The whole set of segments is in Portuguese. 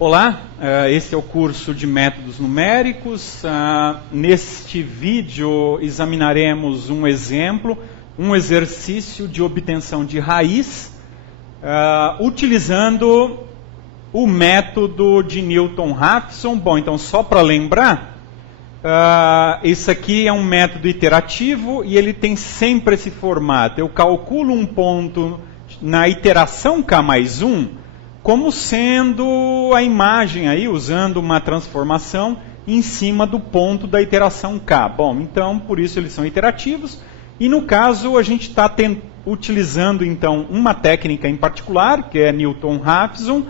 Olá, esse é o curso de métodos numéricos. Neste vídeo examinaremos um exemplo, um exercício de obtenção de raiz, utilizando o método de Newton-Raphson. Bom, então só para lembrar, isso aqui é um método iterativo e ele tem sempre esse formato. Eu calculo um ponto na iteração k mais 1, como sendo a imagem aí, usando uma transformação em cima do ponto da iteração k. Bom, então, por isso eles são iterativos. E no caso, a gente está utilizando, então, uma técnica em particular, que é Newton-Raphson,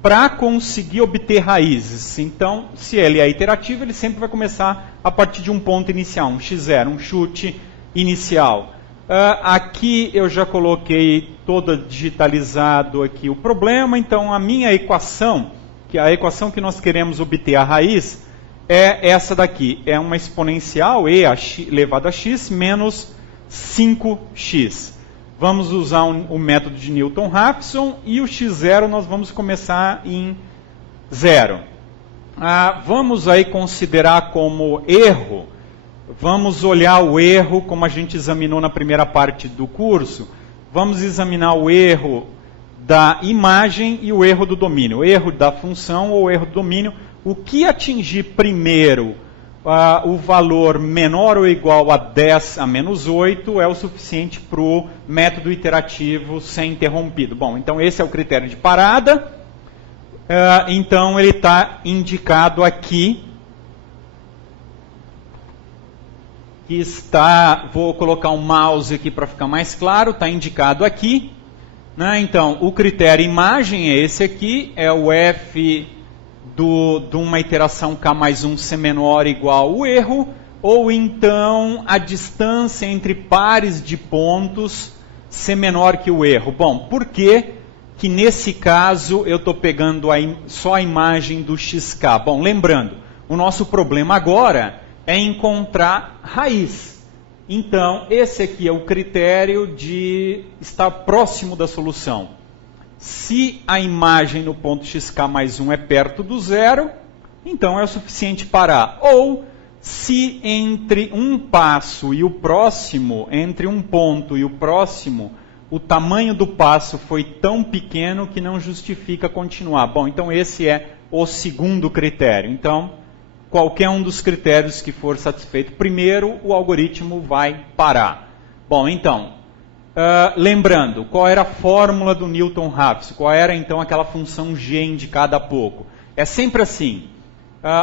para conseguir obter raízes. Então, se ele é iterativo, ele sempre vai começar a partir de um ponto inicial, um x0, um chute inicial. Aqui eu já coloquei todo digitalizado aqui o problema, então a minha equação, que a equação que nós queremos obter a raiz, é essa daqui, é uma exponencial e elevado a x menos 5x. Vamos usar o método de Newton-Raphson e o x0 nós vamos começar em 0. Vamos aí considerar como erro. Vamos olhar o erro, como a gente examinou na primeira parte do curso. Vamos examinar o erro da imagem e o erro do domínio. O erro da função ou o erro do domínio. O que atingir primeiro o valor menor ou igual a 10 a menos 8 é o suficiente para o método iterativo ser interrompido. Bom, então esse é o critério de parada. Então ele está indicado aqui. Que está, vou colocar um mouse aqui para ficar mais claro, está indicado aqui. Né? Então, o critério imagem é esse aqui, é o f de uma iteração k mais 1 ser menor ou igual ao erro, ou então a distância entre pares de pontos ser menor que o erro. Bom, por que nesse caso eu estou pegando só a imagem do xk? Bom, lembrando, o nosso problema agora é encontrar raiz. Então, esse aqui é o critério de estar próximo da solução. Se a imagem no ponto xk mais 1 é perto do zero, então é o suficiente parar. Ou, se entre um passo e o próximo, entre um ponto e o próximo, o tamanho do passo foi tão pequeno que não justifica continuar. Bom, então esse é o segundo critério. Então, qualquer um dos critérios que for satisfeito primeiro, o algoritmo vai parar. Bom, então, lembrando, qual era a fórmula do Newton-Raphson? Qual era, então, aquela função g indicada há pouco? É sempre assim,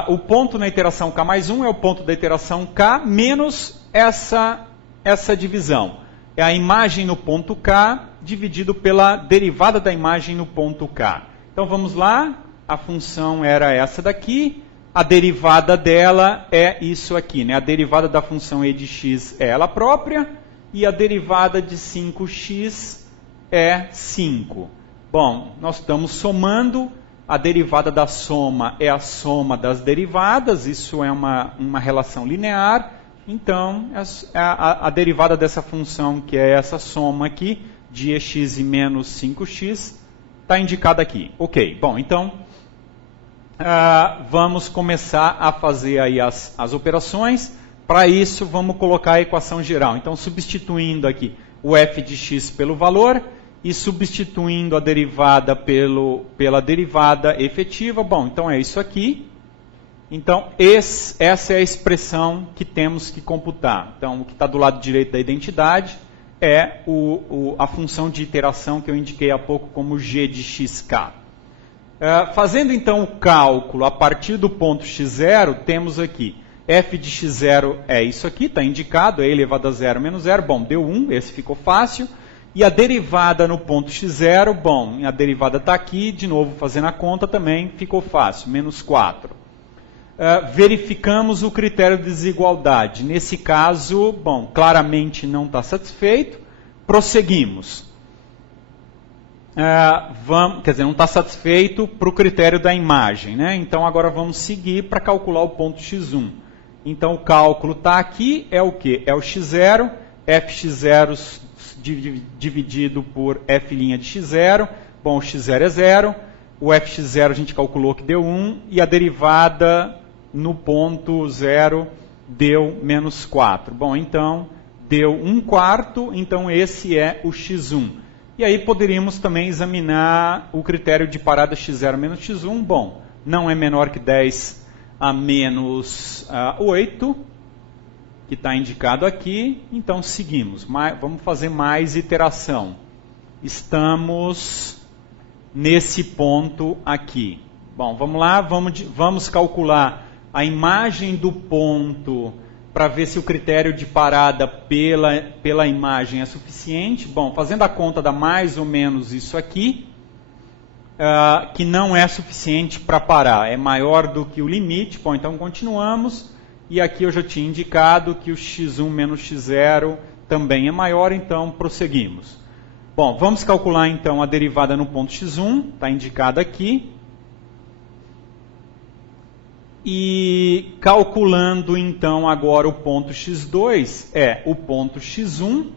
o ponto na iteração k mais 1 é o ponto da iteração k menos essa divisão. É a imagem no ponto k dividido pela derivada da imagem no ponto k. Então, vamos lá, a função era essa daqui. A derivada dela é isso aqui, né? A derivada da função e de x é ela própria e a derivada de 5x é 5. Bom, nós estamos somando, a derivada da soma é a soma das derivadas, isso é uma relação linear, então a derivada dessa função, que é essa soma aqui, de ex e menos 5x, está indicada aqui. Ok, bom, então vamos começar a fazer aí as operações. Para isso, vamos colocar a equação geral. Então, substituindo aqui o f de x pelo valor e substituindo a derivada pela derivada efetiva. Bom, então é isso aqui. Então, essa é a expressão que temos que computar. Então, o que está do lado direito da identidade é a função de iteração que eu indiquei há pouco como g de xk. Fazendo então o cálculo a partir do ponto x0, temos aqui f de x0 é isso aqui, está indicado, é elevado a 0 menos 0, bom, deu 1, esse ficou fácil. E a derivada no ponto x0, bom, a derivada está aqui, de novo fazendo a conta também ficou fácil, menos 4. Verificamos o critério de desigualdade. Nesse caso, bom, claramente não está satisfeito, prosseguimos. Quer dizer, não está satisfeito para o critério da imagem, né? Então agora vamos seguir para calcular o ponto x1. Então o cálculo está aqui, é o quê? É o x0, fx0 dividido por f' de x0. Bom, o x0 é 0. o fx0 a gente calculou que deu 1, e a derivada no ponto 0 deu menos 4. Bom, então, deu 1/4, então esse é o x1. E aí poderíamos também examinar o critério de parada x0 menos x1. Bom, não é menor que 10 a menos 8, que está indicado aqui, então seguimos. Vamos fazer mais iteração. Estamos nesse ponto aqui. Bom, vamos lá, vamos calcular a imagem do ponto para ver se o critério de parada pela imagem é suficiente. Bom, fazendo a conta dá mais ou menos isso aqui, que não é suficiente para parar, é maior do que o limite. Bom, então continuamos, e aqui eu já tinha indicado que o x1 menos x0 também é maior, então prosseguimos. Bom, vamos calcular então a derivada no ponto x1, está indicada aqui. E calculando então agora o ponto x2, é o ponto x1,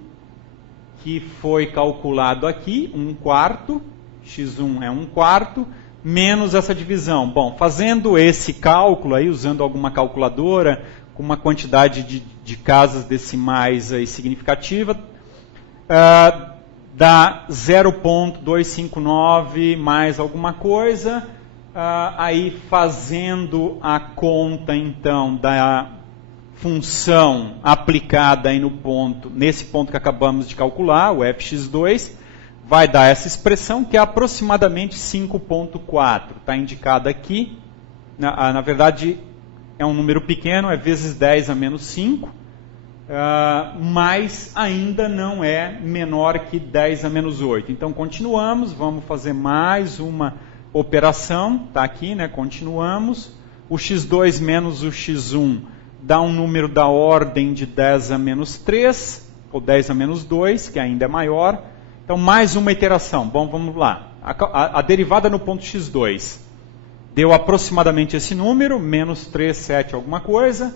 que foi calculado aqui, 1/4, x1 é 1/4, menos essa divisão. Bom, fazendo esse cálculo aí, usando alguma calculadora, com uma quantidade de casas decimais aí significativa, dá 0,259 mais alguma coisa. Aí fazendo a conta então da função aplicada aí nesse ponto que acabamos de calcular, o fx2, vai dar essa expressão que é aproximadamente 5,4. Está indicada aqui. Na verdade é um número pequeno, é vezes 10 a menos 5, mas ainda não é menor que 10 a menos 8. Então continuamos, vamos fazer mais uma operação, está aqui, né? Continuamos. O x2 menos o x1 dá um número da ordem de 10 a menos 3, ou 10 a menos 2, que ainda é maior. Então, mais uma iteração. Bom, vamos lá. A derivada no ponto x2 deu aproximadamente esse número, menos 3, 7, alguma coisa.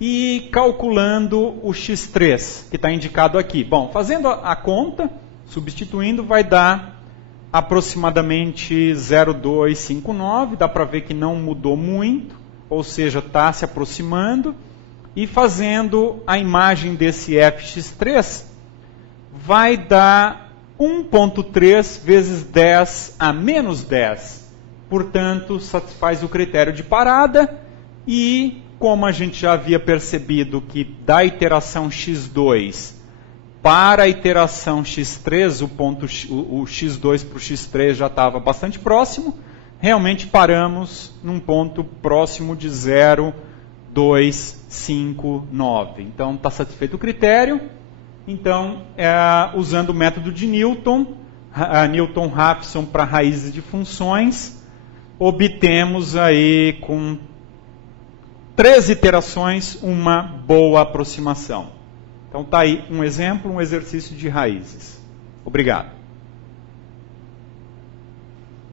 E calculando o x3, que está indicado aqui. Bom, fazendo a conta, substituindo, vai dar aproximadamente 0,259, dá para ver que não mudou muito, ou seja, está se aproximando. E fazendo a imagem desse fx3, vai dar 1,3 vezes 10 a menos 10. Portanto, satisfaz o critério de parada. E como a gente já havia percebido que da iteração x2 para a iteração x3, o x2 para o x3 já estava bastante próximo, realmente paramos num ponto próximo de 0,259. Então, está satisfeito o critério. Então, usando o método de Newton, Newton-Raphson para raízes de funções, obtemos aí, com 3 iterações, uma boa aproximação. Então está aí um exemplo, um exercício de raízes. Obrigado.